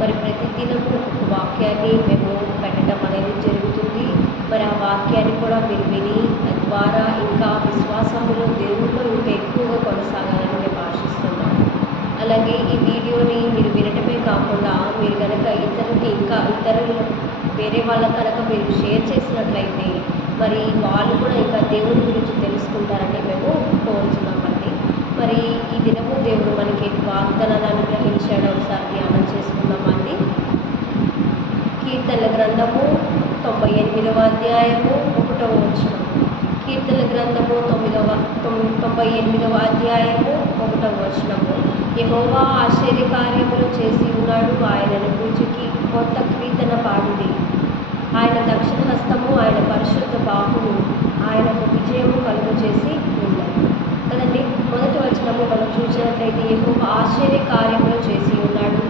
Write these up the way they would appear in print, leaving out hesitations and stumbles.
మరి ప్రతిదినము ఒక వాక్యాన్ని మేము పెట్టడం అనేది జరుగుతుంది. మరి ఆ వాక్యాన్ని కూడా మీరు విని తద్వారా ఇంకా విశ్వాసములో దేవుడిలో ఇంకా ఎక్కువగా కొనసాగాలని మేము ఆశిస్తున్నాము. అలాగే ఈ వీడియోని మీరు వినటమే కాకుండా మీరు కనుక ఇతరులు వేరే వాళ్ళకి కనుక మీరు షేర్ చేసినట్లయితే మరి వాళ్ళు కూడా ఇంకా దేవుని గురించి తెలుసుకుంటారని మేము కోరుతున్నామండి. మరి ఈ దినము దేవుడు మనకి వాగ్దానాన్ని అనుగ్రహించాడు. ఒకసారి ధ్యానం చేసుకుందామండి. కీర్తనల గ్రంథము 98వ అధ్యాయము 1వ వచనం. కీర్తనల గ్రంథము 98వ అధ్యాయము 1వ వచనము. యెహోవా ఆశ్చర్యకార్యములు చేసి ఉన్నాడు, ఆయనను గూర్చి కొత్త కీర్తన పాడుడి. ఆయన దక్షిణ హస్తము, ఆయన పరిశుద్ధ బాహువు ఆయనకు విజయము కలుగజేసి ఉన్నాయి కదండి. మొదటి వచనము మనం చూసినట్లయితే యెహోవా ఆశ్చర్య కార్యములు చేసి ఉన్నాడు,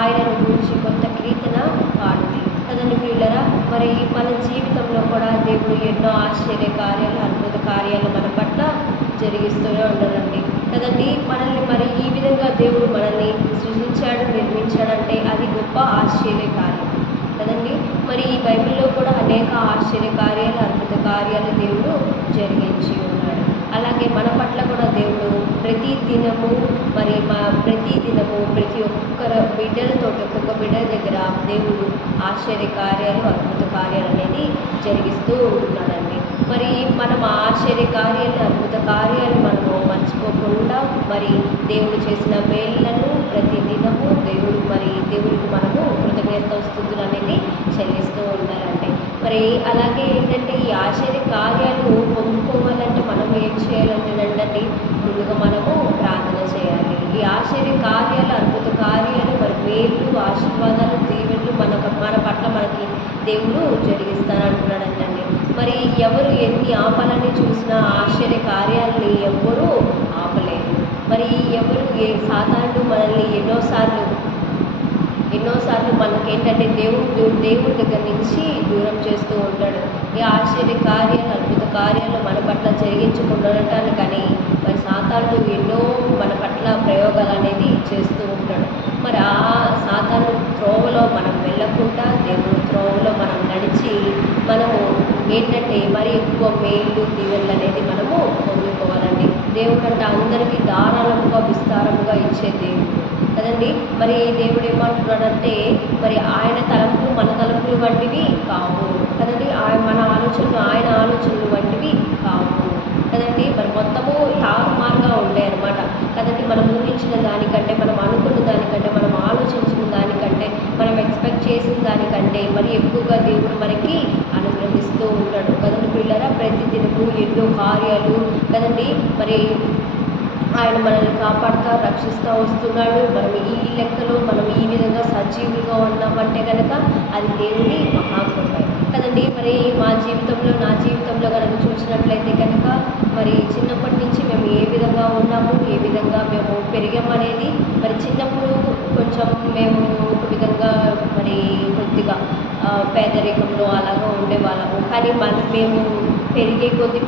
ఆయనను గురించి కొత్త కీర్తన పాడుడి కదండి ప్రియులరా. మరి మన జీవితంలో కూడా దేవుడు ఎన్నో ఆశ్చర్య కార్యాలు, అద్భుత కార్యాలు మన పట్ల జరిగిస్తూనే ఉండరండి కదండి. మనల్ని మరి ఈ విధంగా దేవుడు మనల్ని సృజించాడు, నిర్మించాడంటే అది గొప్ప ఆశ్చర్య కార్యం కదండి. మరి ఈ బైబిల్లో కూడా అనేక ఆశ్చర్య కార్యాలు, అద్భుత కార్యాలు దేవుడు జరిగించి ఉన్నాడు. అలాగే మన పట్ల కూడా దేవుడు ప్రతి దినము ప్రతి ఒక్కరు ఒక్కొక్క బిడ్డల దగ్గర దేవుడు ఆశ్చర్య కార్యాలు, అద్భుత కార్యాలు అనేది జరిగిస్తూ ఉంటున్నాడండి. మరి మనం ఆశ్చర్య కార్యాలు, అద్భుత కార్యాలు మనము మర్చిపోకుండా మరి దేవుడు చేసిన మేళ్లను ప్రతి దినము దేవుడికి మనము కృతజ్ఞతాస్తుతులు అనేది చెల్లిస్తూ ఉండాలండి. మరి అలాగే ఏంటంటే ఈ ఆశ్చర్య కార్యాలు పొందుకోవాలంటే మనం ఏం చేయాలంటేనండి, ముందుగా మనము ప్రార్థన చేయాలి. ఈ ఆశ్చర్య కార్యాలు, అద్భుత కార్యాలు, మరి మేలు, ఆశీర్వాదాలు, దీవెనలు మన పట్ల మనకి దేవుడు జరిగిస్తానంటున్నాడంటండి. మరి ఎవరు ఎన్ని ఆపాలని చూసినా ఆశ్చర్య కార్యాలని ఎవ్వరూ ఆపలేరు. మరి సాతానుడు మనల్ని ఎన్నోసార్లు మనకేంటంటే దేవుడి దగ్గర నుంచి దూరం చేస్తూ ఉంటాడు. ఈ ఆశ్చర్య కార్యాలు, అద్భుత కార్యాలు మన పట్ల జరిగించుకుండటానికి కానీ మరి సాతానుడు ఎన్నో మన పట్ల ప్రయోగాలు అనేది చేస్తూ ఉంటాడు. మరి ఆ సాతాను త్రోవలో మనం వెళ్ళకుండా దేవుడి త్రోవలో మనం నడిచి మనము ఏంటంటే మరి ఎక్కువ మేలు, దీవెనలు అనేది మనము పొందుకోవాలండి. దేవుడు అంటే అందరికీ ధారాళముగా, విస్తారముగా ఇచ్చే దేవుడు కదండి. మరి దేవుడు ఏమంటున్నాడంటే మరి ఆయన తలంపులు మన తలంపులు వంటివి కావు కదండి. మన ఆలోచనలు ఆయన ఆలోచనలు వంటివి కావు కదండి. మరి మొత్తము తారుమారుగా ఉండే అనమాట కదండి. మనం ఊహించిన దానికంటే, మనం అనుకున్న దానికంటే, మనం ఆలోచించిన దానికంటే, మనం ఎక్స్పెక్ట్ చేసిన దానికంటే మరి ఎక్కువగా దేవుడు మనకి అనుగ్రహిస్తూ ఉంటాడు కదండి పిల్లరా. ప్రతి దినము ఎన్నో కార్యాలు కదండి. మరి ఆయన మనల్ని కాపాడుతూ రక్షిస్తూ వస్తున్నాడు. మనం ఈ లెక్కలో మనం ఈ విధంగా సజీవులుగా ఉన్నామంటే కనుక అది దేవుని మహాకృప కదండి. మరి నా జీవితంలో కనుక చూసినట్లయితే కనుక మరి చిన్నప్పటి నుంచి మేము ఏ విధంగా ఉన్నాము, ఏ విధంగా మేము పెరిగామనేది మరి చిన్నప్పుడు కొంచెం మేము ఒక విధంగా మరి కొద్దిగా పేదరికంలో అలాగా ఉండేవాళ్ళము. కానీ మేము పెరిగే కొద్దీ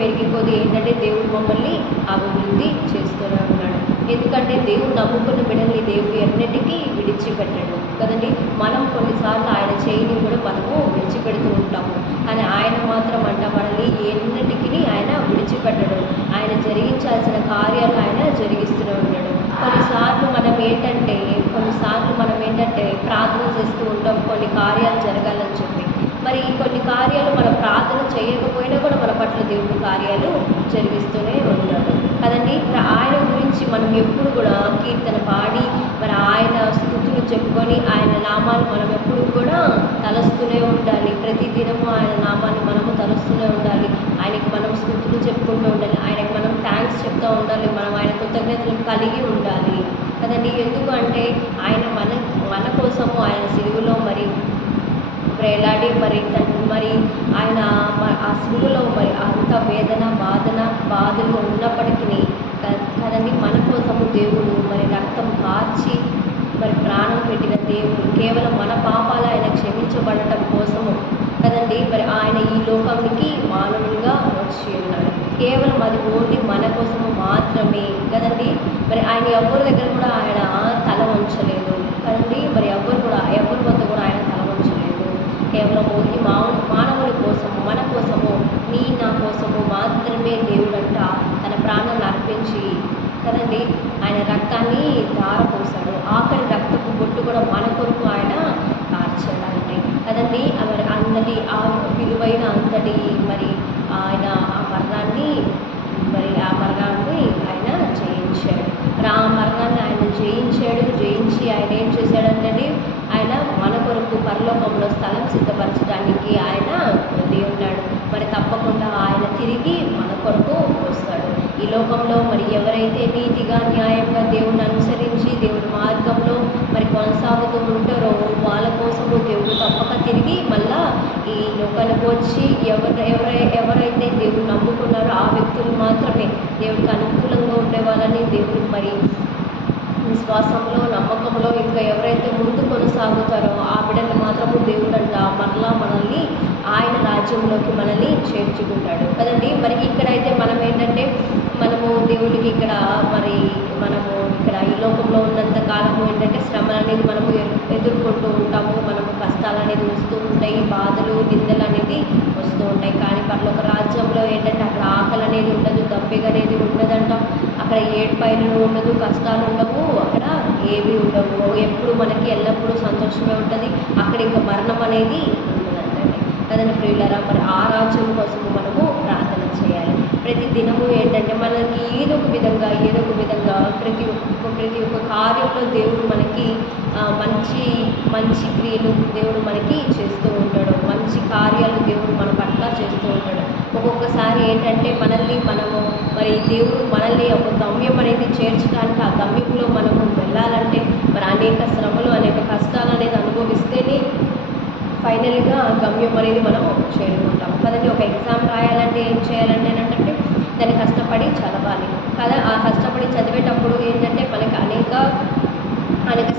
ఏంటంటే దేవుడు మమ్మల్ని అభివృద్ధి చేస్తూనే ఉన్నాడు. ఎందుకంటే దేవుడు నమ్ముకున్న బిడ్డల్ని దేవుడు ఎన్నిటికీ విడిచిపెట్టాడు కదండి. మనం కొన్నిసార్లు ఆయన చేయిని కూడా మనము విడిచిపెడుతూ ఉంటాము. కానీ ఆయన మాత్రం మనల్ని ఎన్నిటికీ ఆయన విడిచిపెట్టడు. ఆయన జరిగించాల్సిన కార్యాలు ఆయన జరిగిస్తూనే ఉన్నాడు. కొన్నిసార్లు మనం ఏంటంటే ప్రార్థన చేస్తూ ఉంటాం కొన్ని కార్యాలు జరగాలని చెప్పి. మరి కొన్ని కార్యాలు మనం ప్రార్థన చేయకపోయినా కూడా మన పట్ల దేవుడు కార్యాలు జరిగిస్తూనే ఉన్నాడు కదండి. ఆయన గురించి మనం ఎప్పుడు కూడా కీర్తన పాడి మరి ఆయన స్తుతులు చెప్పుకొని ఆయన నామాలు మనం ఎప్పుడు కూడా తలస్తూనే ఉండాలి. ప్రతి దినము ఆయన నామాన్ని మనము తలుస్తూనే ఉండాలి. ఆయనకి మనం స్తుతులు చెప్పుకుంటూ ఉండాలి. ఆయనకి మనం థ్యాంక్స్ చెప్తూ ఉండాలి. మనం ఆయన కృతజ్ఞతలు కలిగి ఉండాలి కదండి. ఎందుకు అంటే ఆయన మన కోసము ఆయన సిలువలో మరి వేలాడి మరి ఆయన ఆ సిలువలో మరి అంత బాధలు ఉన్నప్పటికీ కదండి మన కోసము దేవుడు మరి రక్తం కార్చి మరి ప్రాణం పెట్టిన దేవుడు కేవలం మన పాపాలు ఆయన క్షమించబడటం కోసము కదండి. మరి ఆయన ఈ లోకానికి మానవునిగా వచ్చి ఉన్నాడు. కేవలం అది ఓన్లీ మన కోసము మాత్రమే కదండి. మరి ఆయన ఎవరి దగ్గర కూడా ఆయన తల వంచలేదు కదండి. మరి ఎవరు అర్పించి కదండి ఆయన రక్తాన్ని ధారపోసాడు. ఆఖరి రక్తపు బొట్టు కూడా మన కొరకు ఆయన కార్చాడండి కదండి. మరి అంతటి ఆ విలువైన అంతటి మరి ఆయన ఆ మరణాన్ని ఆయన జయించాడు. మరి ఆ మరణాన్ని ఆయన జయించి ఆయన ఏం చేశాడంటే ఆయన మన కొరకు పరలోకంలో స్థలం సిద్ధపరచడానికి ఆయన వెళ్ళి ఉన్నాడు. మరి తప్పకుండా ఆయన తిరిగి మన కొరకు వస్తాడు. ఈ లోకంలో మరి ఎవరైతే నీతిగా న్యాయంగా దేవుని అనుసరించి దేవుని మార్గంలో మరి కొనసాగుతూ ఉంటారో వాళ్ళ కోసము దేవుడు తప్పక తిరిగి మళ్ళా ఈ లోకానికి వచ్చి ఎవరైతే దేవుడు నమ్ముకున్నారో ఆ వ్యక్తులు మాత్రమే దేవుడికి అనుకూలంగా ఉండే వాళ్ళని దేవుడు మరి విశ్వాసంలో నమ్మకంలో ఇంకా ఎవరైతే ముందు కొనసాగుతారో ఆ బిడ్డలు మాత్రము దేవుడు మరలా మనల్ని ఆయన రాజ్యంలోకి మనల్ని చేర్చుకుంటాడు కదండి. మరి ఇక్కడైతే మనం ఏంటంటే మనము దేవుడికి ఇక్కడ ఈ లోకంలో ఉన్నంత కాలము ఏంటంటే శ్రమలు అనేది మనము ఎదుర్కొంటూ ఉంటాము. మనము కష్టాలు అనేది వస్తూ ఉంటాయి, బాధలు నిందలు అనేది వస్తూ ఉంటాయి. కానీ పరలోక రాజ్యంలో ఏంటంటే అక్కడ ఆకలి అనేది ఉండదు, దప్పిక అనేది ఉండదంట. అక్కడ ఏడుపైలు ఉండదు, కష్టాలు ఉండవు, అక్కడ ఏమీ ఉండవు. ఎప్పుడు మనకి ఎల్లప్పుడూ సంతోషమే ఉంటుంది. అక్కడ ఇంకా మరణం అనేది ఉండదంటండి కదండి ప్రియులారా. మరి ఆ రాజ్యం కోసము మనము ప్రార్థన చేయాలి. ప్రతి దినము ఏంటంటే మనకి ఏదో ఒక విధంగా ప్రతి ఒక్క కార్యంలో దేవుడు మనకి మంచి క్రియలు దేవుడు మనకి చేస్తూ ఉంటాడు. మంచి కార్యాలు దేవుడు మన పట్ల చేస్తూ ఉంటాడు. ఒక్కొక్కసారి ఏంటంటే దేవుడు మనల్ని ఒక గమ్యం అనేది చేర్చడానికి ఆ గమ్యంలో మనము వెళ్ళాలంటే మరి అనేక శ్రమలు అనేక కష్టాలు అనేది అనుభవిస్తేనే ఫైనల్గా ఆ గమ్యం అనేది మనము చేరుకుంటాం కదండి. ఒక ఎగ్జామ్ రాయాలంటే ఏం చేయాలంటే ఏంటంటే దాన్ని కష్టపడి చదవాలి కదా. ఆ కష్టపడి చదివేటప్పుడు ఏంటంటే మనకి అనేక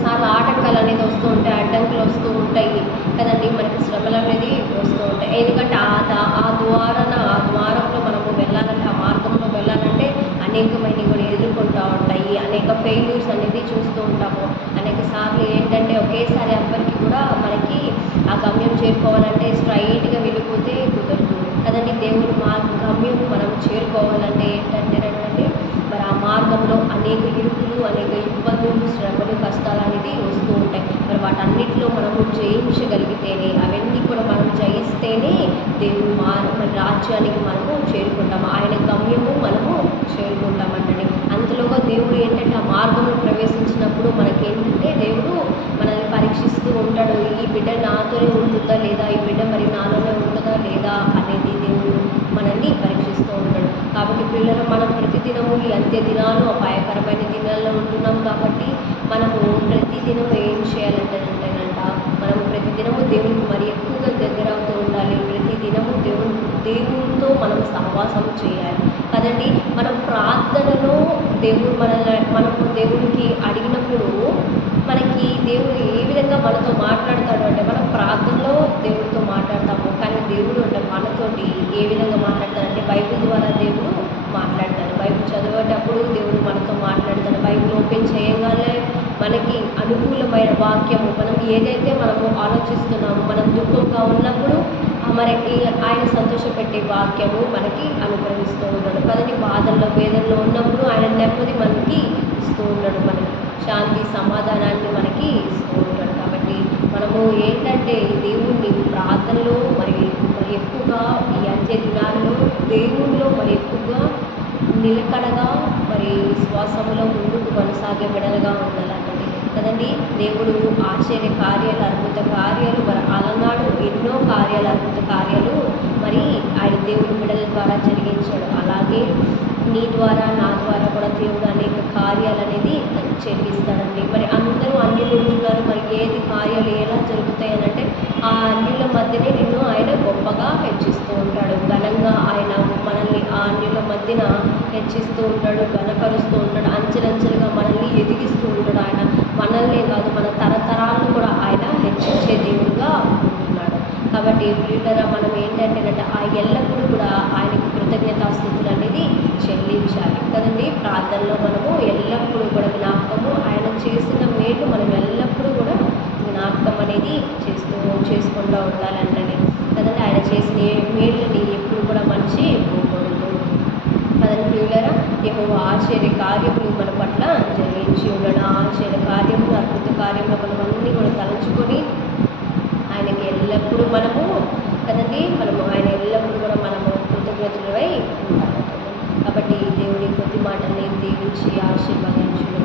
సార్లు ఆటంకాలు అనేది వస్తూ ఉంటాయి, అడ్డంకులు వస్తూ ఉంటాయి కదండి. మనకి శ్రమలు అనేది వస్తూ ఉంటాయి. ఎందుకంటే ఆ ద్వారంలో మనము వెళ్ళాలంటే ఆ మార్గంలో వెళ్ళాలంటే అనేకమైనవి కూడా ఎదుర్కొంటూ ఉంటాయి. అనేక ఫెయిల్యూర్స్ అనేది చూస్తూ ఉంటాము. అనేక సార్లు ఏంటంటే ఒకేసారి ఎవ్వరికి కూడా మనకి ఆ గమ్యం చేరుకోవాలంటే స్ట్రైట్గా వెళ్ళిపోతే కుదరదు కదండి. దేవుని గమ్యం మనం చేరుకోవాలంటే ఏంటంటే మరి ఆ మార్గంలో అనేక ఇరుకులు, అనేక ఇబ్బందులు, శ్రమలు, కష్టాలు అనేది వస్తూ ఉంటాయి. మరి వాటన్నిటిలో మనము జయించగలిగితేనే, అవన్నీ కూడా మనం జయిస్తేనే దేవుని మన రాజ్యానికి మనము చేరుకుంటాము. ఆయన గమ్యము మనము చేరుకుంటామంటండి. అంతలోగా దేవుడు ఏంటంటే ఆ మార్గంలో ప్రవేశించినప్పుడు మనకేంటంటే దేవుడు మనల్ని పరీక్షిస్తూ ఉంటాడు. ఈ బిడ్డ నాతోనే ఉంటుందా లేదా, ఈ బిడ్డ మరి నాలోనే ఉంటుందా లేదా అనేది దేవుడు మనల్ని పరీక్షిస్తూ ఉంటాడు. కాబట్టి పిల్లలు మనం ప్రతిదినము ఈ అంత్య దినాలు అపాయకరమైన దినాల్లో ఉంటున్నాం. కాబట్టి మనము ప్రతిదినం ఏం చేయాలంటేనంట మనము ప్రతిదినము దేవునికి మరి ఎక్కువగా దగ్గర అవుతూ ఉండాలి. ప్రతిదినము దేవునితో మనం సహవాసం చేయాలి కదండి. మనం ప్రార్థనలో మనము దేవుడికి అడిగినప్పుడు మనకి దేవుడు ఏ విధంగా మనతో మాట్లాడతాడు అంటే మనం ప్రార్థనలో దేవుడితో మాట్లాడతాము. కానీ దేవుడు అంటే మనతోటి ఏ విధంగా మాట్లాడతాడంటే బైబిల్ ద్వారా దేవుడు మాట్లాడతాడు. బైబిల్ చదివేటప్పుడు దేవుడు మనతో మాట్లాడతాడు. బైబిల్ ఓపెన్ చేయగానే మనకి అనుకూలమైన వాక్యము, మనం ఏదైతే మనము ఆలోచిస్తున్నామో, మనం దుఃఖంగా ఉన్నప్పుడు మనకి ఆయన సంతోషపెట్టే వాక్యము మనకి అనుగ్రహిస్తూ ఉన్నాడు కదండి. బాధల్లో వేదనలో ఉన్నప్పుడు ఆయన నెమ్మది మనకి ఇస్తూ ఉన్నాడు, మనకి శాంతి సమాధానాన్ని మనకి ఇస్తూ ఉంటాడు. కాబట్టి మనము ఏంటంటే దేవుణ్ణి ప్రార్థనలో మరి ఎక్కువగా ఈ అంత్య దినాల్లో దేవుణ్ణిలో మరి ఎక్కువగా నిలకడగా మరి విశ్వాసంలో ముందుకు కొనసాగే బిడలుగా ఉండాలంటండి కదండి. దేవుడు ఆశ్చర్య కార్యాలు, అద్భుత కార్యాలు మరి అలనాడు ఎన్నో కార్యాలు, అద్భుత కార్యాలు మరి ఆయన దేవుడి బిడల ద్వారా జరిగించాడు. అలాగే నీ ద్వారా నా ద్వారా కూడా దేవుడు అనేక కార్యాలు అనేది చేపిస్తాడండి. మరి అందరూ అన్యులు ఉంటున్నారు. మరి ఏది కార్యాలు ఎలా జరుగుతాయి అని అంటే ఆ అన్యుల మధ్యనే నిన్ను ఆయన గొప్పగా హెచ్చిస్తూ ఉంటాడు. ఘనంగా ఆయన మనల్ని ఆ అన్యుల మధ్యన హెచ్చిస్తూ ఉంటాడు, ఘనపరుస్తూ ఉంటాడు. అంచెలంచెలుగా మనల్ని ఎదిగిస్తూ ఉంటాడు. ఆయన మనల్నే కాదు మన తరతరాలను కూడా ఆయన హెచ్చించే దేవుడుగా ఉంటున్నాడు. కాబట్టి ప్రియులారా మనం ఏంటంటే ఆ ఎల్లప్పుడూ కూడా ఆయనకి కృతజ్ఞతాస్తుతులు అనేది చెల్లించాలి కదండి. ప్రార్థనలో మనము ఎల్లప్పుడూ కూడా జ్ఞాపకము, ఆయన చేసిన మేలు మనం ఎల్లప్పుడూ కూడా జ్ఞాపకం అనేది చేసుకుంటూ ఉండాలంటండి కదండి. ఆయన చేసిన మేలుని ఎప్పుడు కూడా మర్చిపోకూడదు. కదండి ప్రియులారా, యెహోవా ఆశ్చర్య కార్యములు మన పట్ల జరిగించి ఉండడం, ఆశ్చర్య కార్యములు అద్భుత కార్యములు మనం అన్నీ కూడా తలంచుకొని ఆయనకి ఎల్లప్పుడూ మనము కదండి ఆయన ఎల్లప్పుడూ కూడా మనము కృతజ్ఞతలై ఉండాలి. కాబట్టి దేవుడి కొద్ది మాటల్ని దీవించి ఆశీర్వదించును.